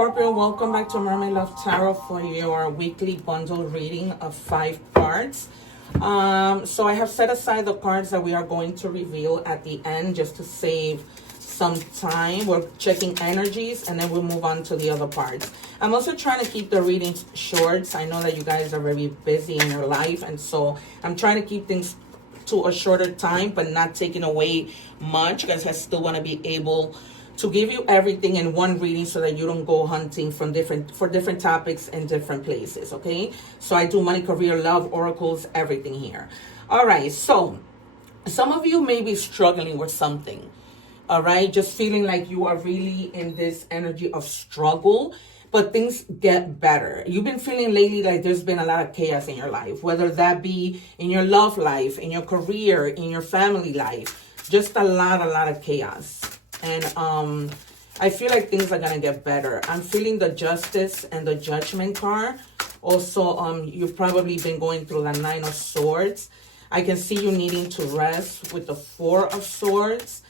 Scorpio, welcome back to Mermaid Love Tarot for your weekly bundle reading of 5 cards. So I have set aside the cards that we are going to reveal at the end just to save some time. We're checking energies and then we'll move on to the other parts. I'm also trying to keep the readings short. I know that you guys are very busy in your life, and so I'm trying to keep things to a shorter time but not taking away much, because I still want to be able to give you everything in one reading so that you don't go hunting for different topics in different places. Okay, so I do money, career, love, oracles, everything here. All right, so some of you may be struggling with something. All right, just feeling like you are really in this energy of struggle, but things get better. You've been feeling lately like there's been a lot of chaos in your life, whether that be in your love life, in your career, in your family life, just a lot of chaos. And I feel like things are going to get better. I'm feeling the Justice and the Judgment card. Also, you've probably been going through the 9 of Swords. I can see you needing to rest with the 4 of Swords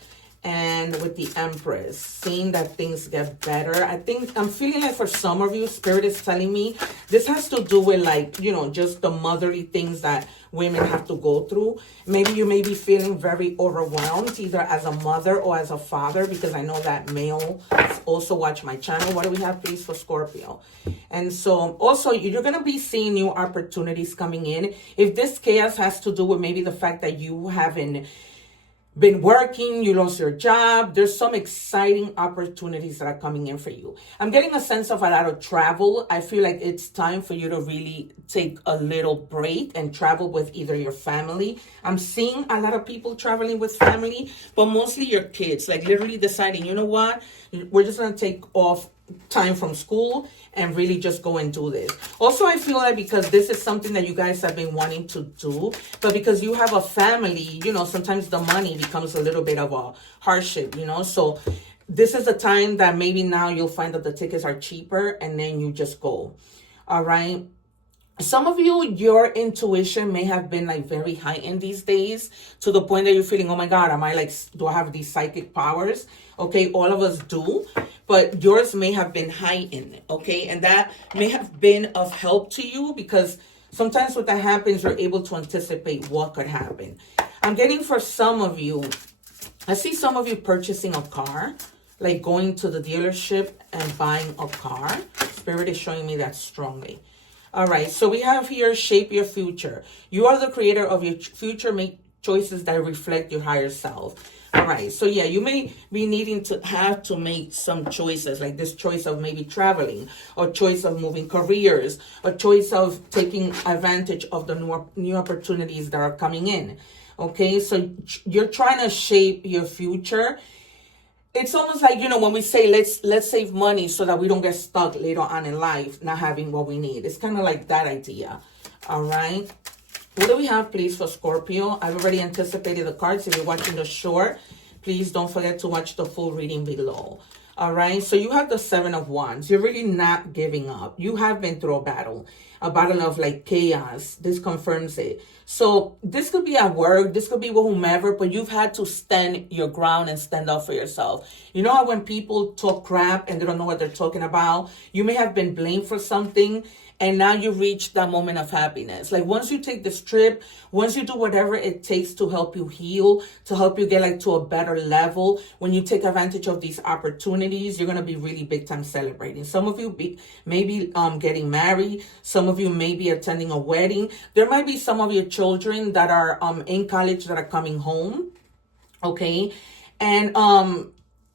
and with the Empress, seeing that things get better. I'm feeling like for some of you, Spirit is telling me this has to do with, like, you know, just the motherly things that women have to go through. Maybe you may be feeling very overwhelmed, either as a mother or as a father, because I know that male also watch my channel. What do we have, please, for Scorpio? And so also you're going to be seeing new opportunities coming in. If this chaos has to do with maybe the fact that you haven't been working, you lost your job, there's some exciting opportunities that are coming in for you. I'm getting a sense of a lot of travel. I feel like it's time for you to really take a little break and travel with either your family. I'm seeing a lot of people traveling with family, but mostly your kids, like literally deciding, you know what, we're just going to take off time from school and really just go and do this. Also, I feel like because this is something that you guys have been wanting to do, but because you have a family, you know, sometimes the money becomes a little bit of a hardship, you know. So this is a time that maybe now you'll find that the tickets are cheaper and then you just go. All right. Some of you, your intuition may have been like very heightened these days, to the point that you're feeling, oh my God, do I have these psychic powers? Okay, all of us do, but yours may have been heightened, okay? And that may have been of help to you, because sometimes what that happens, you're able to anticipate what could happen. I'm getting for some of you, I see some of you purchasing a car, like going to the dealership and buying a car. Spirit is showing me that strongly. All right, so we have here, shape your future. You are the creator of your future. Make choices that reflect your higher self. All right, so yeah, you may be needing to have to make some choices, like this choice of maybe traveling, or choice of moving careers, or choice of taking advantage of the new opportunities that are coming in. Okay, so you're trying to shape your future. It's almost like, you know, when we say let's save money so that we don't get stuck later on in life not having what we need. It's kind of like that idea. All right. What do we have, please, for Scorpio? I've already anticipated the cards. If you're watching the short, please don't forget to watch the full reading below. All right. So you have the 7 of Wands. You're really not giving up. You have been through a battle of like chaos. This confirms it. So this could be at work, this could be with whomever, but you've had to stand your ground and stand up for yourself. You know how when people talk crap and they don't know what they're talking about, you may have been blamed for something, and now you reach that moment of happiness. Like once you take this trip, once you do whatever it takes to help you heal, to help you get like to a better level, when you take advantage of these opportunities, you're going to be really big time celebrating. Some of you may be getting married. Some of you may be attending a wedding. There might be some of your children that are in college that are coming home. Okay. And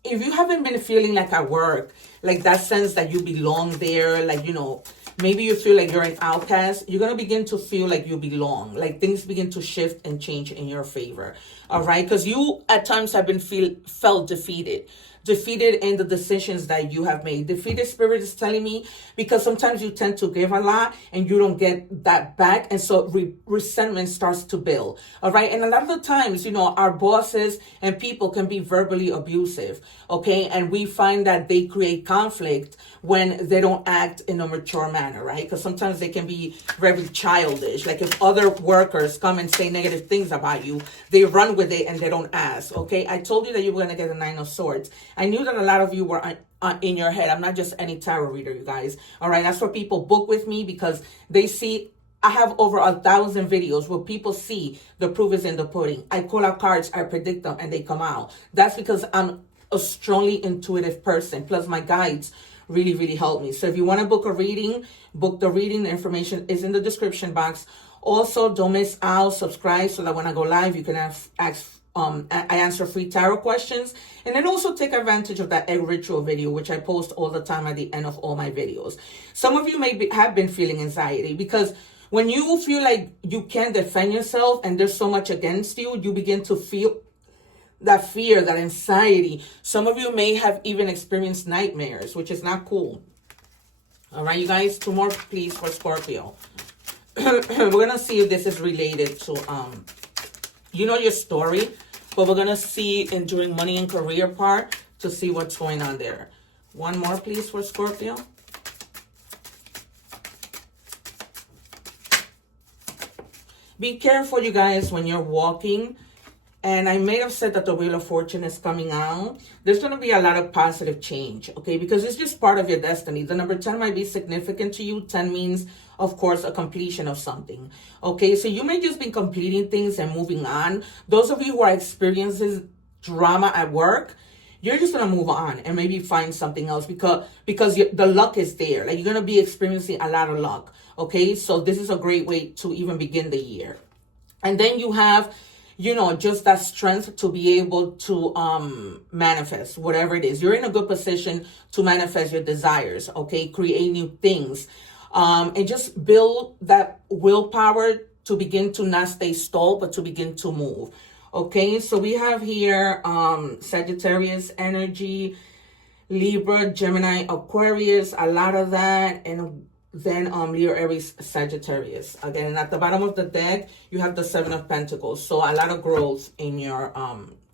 if you haven't been feeling like at work, like that sense that you belong there, like, you know, maybe you feel like you're an outcast, you're going to begin to feel like you belong. Like things begin to shift and change in your favor. All right. Because you at times have been felt defeated in the decisions that you have made. Defeated spirit is telling me, because sometimes you tend to give a lot and you don't get that back. And so resentment starts to build. All right. And a lot of the times, you know, our bosses and people can be verbally abusive. Okay. And we find that they create conflict when they don't act in a mature manner, right? Because sometimes they can be very childish. Like if other workers come and say negative things about you, they run with it and they don't ask. Okay. I told you that you were going to get a 9 of Swords. I knew that a lot of you were in your head. I'm not just any tarot reader, you guys. All right, that's why people book with me, because they see I have over 1,000 videos where people see the proof is in the pudding. I call out cards, I predict them, and they come out. That's because I'm a strongly intuitive person. Plus, my guides really, really help me. So if you want to book a reading, book the reading. The information is in the description box. Also, don't miss out. Subscribe so that when I go live, you can I answer free tarot questions. And then also take advantage of that egg ritual video, which I post all the time at the end of all my videos. Some of you have been feeling anxiety, because when you feel like you can't defend yourself and there's so much against you, you begin to feel that fear, that anxiety. Some of you may have even experienced nightmares, which is not cool. All right, you guys, 2 more, please, for Scorpio. We're going to see if this is related to, your story, but we're going to see during money and career part to see what's going on there. 1 more, please, for Scorpio. Be careful, you guys, when you're walking. And I may have said that the Wheel of Fortune is coming out. There's going to be a lot of positive change, okay? Because it's just part of your destiny. The number 10 might be significant to you. 10 means, of course, a completion of something, okay? So you may just be completing things and moving on. Those of you who are experiencing drama at work, you're just going to move on and maybe find something else because the luck is there. Like, you're going to be experiencing a lot of luck, okay? So this is a great way to even begin the year. And then you have, just that strength to be able to manifest whatever it is. You're in a good position to manifest your desires, okay? Create new things. And just build that willpower to begin to not stay stalled, but to begin to move. Okay, so we have here Sagittarius energy, Libra, Gemini, Aquarius, a lot of that, and then Leo, Aries, Sagittarius. Again, and at the bottom of the deck, you have the 7 of Pentacles. So a lot of growth in your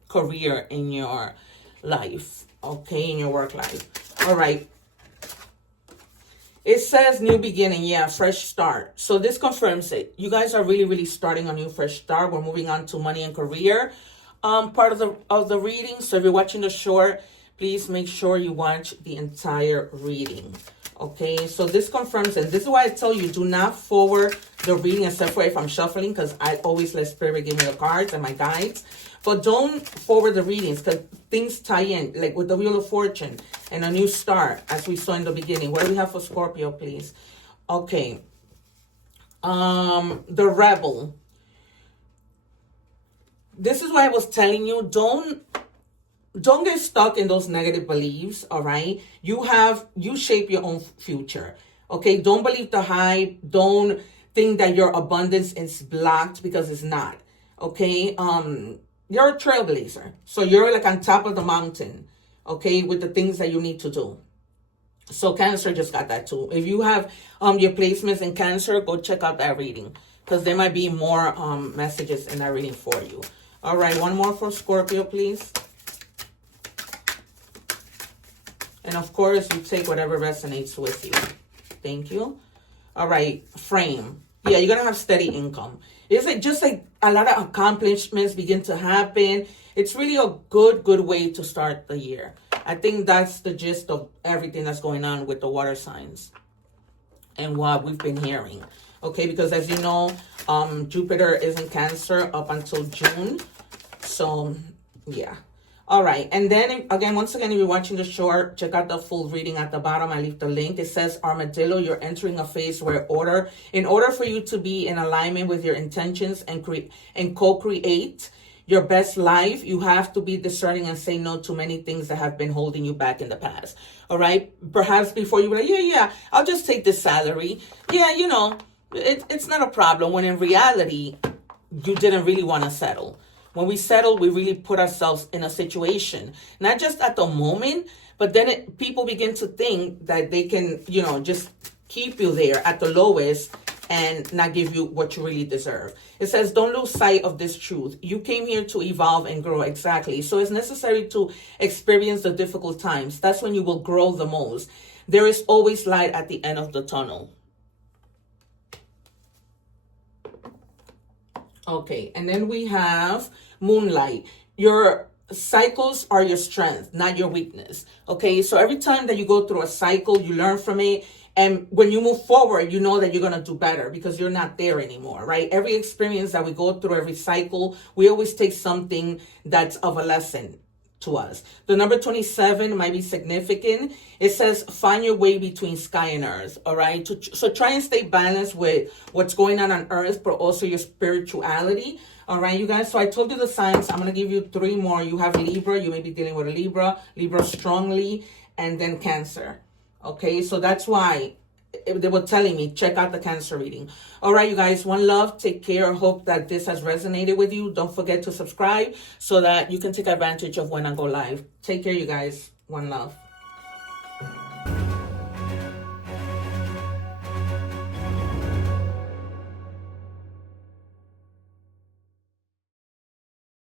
career, in your life, okay, in your work life. All right. It says new beginning, yeah, fresh start. So this confirms it. You guys are really, really starting a new fresh start. We're moving on to money and career part of the reading. So if you're watching the short, please make sure you watch the entire reading. Okay, so this confirms it. This is why I tell you, do not forward the reading except for if I'm shuffling, because I always let Spirit give me the cards and my guides. But don't forward the readings, because things tie in, like with the Wheel of Fortune and a new start, as we saw in the beginning. What do we have for Scorpio, please? Okay. The Rebel. This is why I was telling you, don't get stuck in those negative beliefs, all right? You shape your own future, okay? Don't believe the hype. Don't think that your abundance is blocked, because it's not, okay? You're a trailblazer. So you're like on top of the mountain, okay, with the things that you need to do. So Cancer just got that too. If you have your placements in Cancer, go check out that reading, because there might be more messages in that reading for you. All right, 1 more for Scorpio, please. And of course, you take whatever resonates with you. Thank you. All right, frame. Yeah, you're going to have steady income. It's like just like a lot of accomplishments begin to happen. It's really a good way to start the year. I think that's the gist of everything that's going on with the water signs and what we've been hearing. Okay, because as you know, Jupiter is in Cancer up until June. So, yeah. All right, and then again, once again, if you're watching the short, check out the full reading at the bottom. I leave the link. It says Armadillo, you're entering a phase where in order for you to be in alignment with your intentions and co-create your best life, you have to be discerning and say no to many things that have been holding you back in the past. All right, perhaps before you were like, yeah, I'll just take this salary. Yeah, it's not a problem, when in reality, you didn't really want to settle. When we settle, we really put ourselves in a situation, not just at the moment, but then people begin to think that they can, just keep you there at the lowest and not give you what you really deserve. It says, don't lose sight of this truth. You came here to evolve and grow. Exactly. So it's necessary to experience the difficult times. That's when you will grow the most. There is always light at the end of the tunnel. Okay, and then we have Moonlight. Your cycles are your strength, not your weakness. Okay, so every time that you go through a cycle, you learn from it. And when you move forward, you know that you're going to do better because you're not there anymore, right? Every experience that we go through, every cycle, we always take something that's of a lesson to us. The number 27 might be significant. It says, find your way between sky and earth, all right? So try and stay balanced with what's going on earth, but also your spirituality. All right, you guys. So I told you the signs. I'm going to give you 3 more. You have Libra. You may be dealing with a Libra strongly, and then Cancer. Okay, so that's why they were telling me, check out the Cancer reading. All right, you guys, one love. Take care. Hope that this has resonated with you. Don't forget to subscribe so that you can take advantage of when I go live. Take care, you guys. One love.